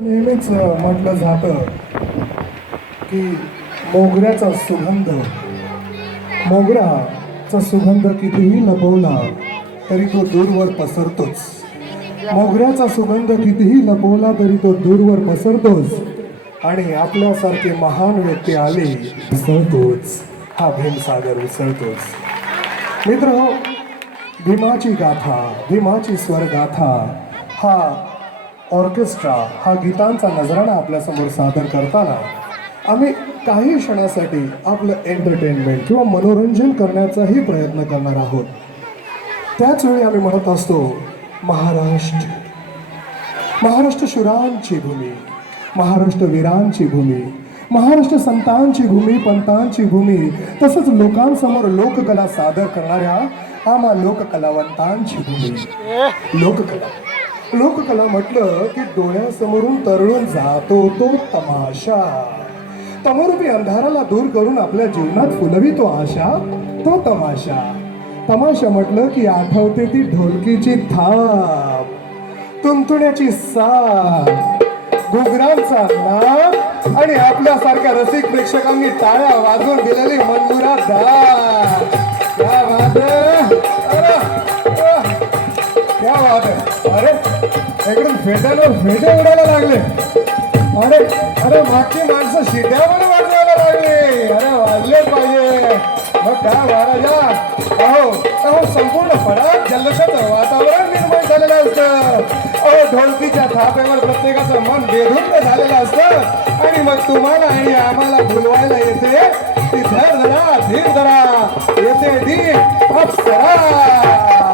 नेहमीच म्हटलं जातं की मोगऱ्याचा सुगंध मोगऱ्याचा सुगंध कितीही लपवला तरी तो दूरवर पसरतोच. मोगऱ्याचा सुगंध कितीही लपवला तरी तो दूरवर पसरतोच आणि आपल्यासारखे महान व्यक्ती आले उसळतोच, हा भीमसागर उसळतोच. मित्र, भीमाची गाथा, भीमाची स्वरगाथा, हा ऑर्केस्ट्रा, हा गीतांचा नजराणा आपल्यासमोर सादर करताना आम्ही काही क्षणासाठी आपलं एंटरटेनमेंट किंवा मनोरंजन करण्याचाही प्रयत्न करणार आहोत. त्याचवेळी आम्ही म्हणत असतो महाराष्ट्र, महाराष्ट्र शूरांची भूमी, महाराष्ट्र वीरांची भूमी, महाराष्ट्र संतांची भूमी, पंतांची भूमी, तसंच लोकांसमोर लोककला सादर करणाऱ्या आम्हा लोककलावंतांची भूमी. लोककला म्हटलं की डोळ्यासमोरून तरळून जातो तो तमाशा. तमोरूपी अंधाराला दूर करून आपल्या जीवनात फुलवितो आशा, तो तमाशा. तमाशा म्हटलं की आठवते ती ढोलकीची थाप, तुंतुण्याची साथ, घुगरांचा नाद आणि आपल्यासारख्या रसिक प्रेक्षकांनी टाळ्या वाजवून दिलेली मनमुरादार. क्या बात है, क्या बात है. अरे इकडून फेट्यावर फेटे उडायला लागले. अरे अरे मागची माणसं शिट्या पण वाजवायला लागली. अरे वाजले पाहिजे. मग काय महाराजा, अहो संपूर्ण फडात जल्लोषाचं वातावरण निर्माण झालेलं असतं. अहो ढोलकीच्या थापेवर प्रत्येकाचं मन बेधुंद झालेलं असतं आणि मग तुम्हाला आणि आम्हाला भुलवायला येते ती धर धरा, धीर धरा, येते दी अप्सरा.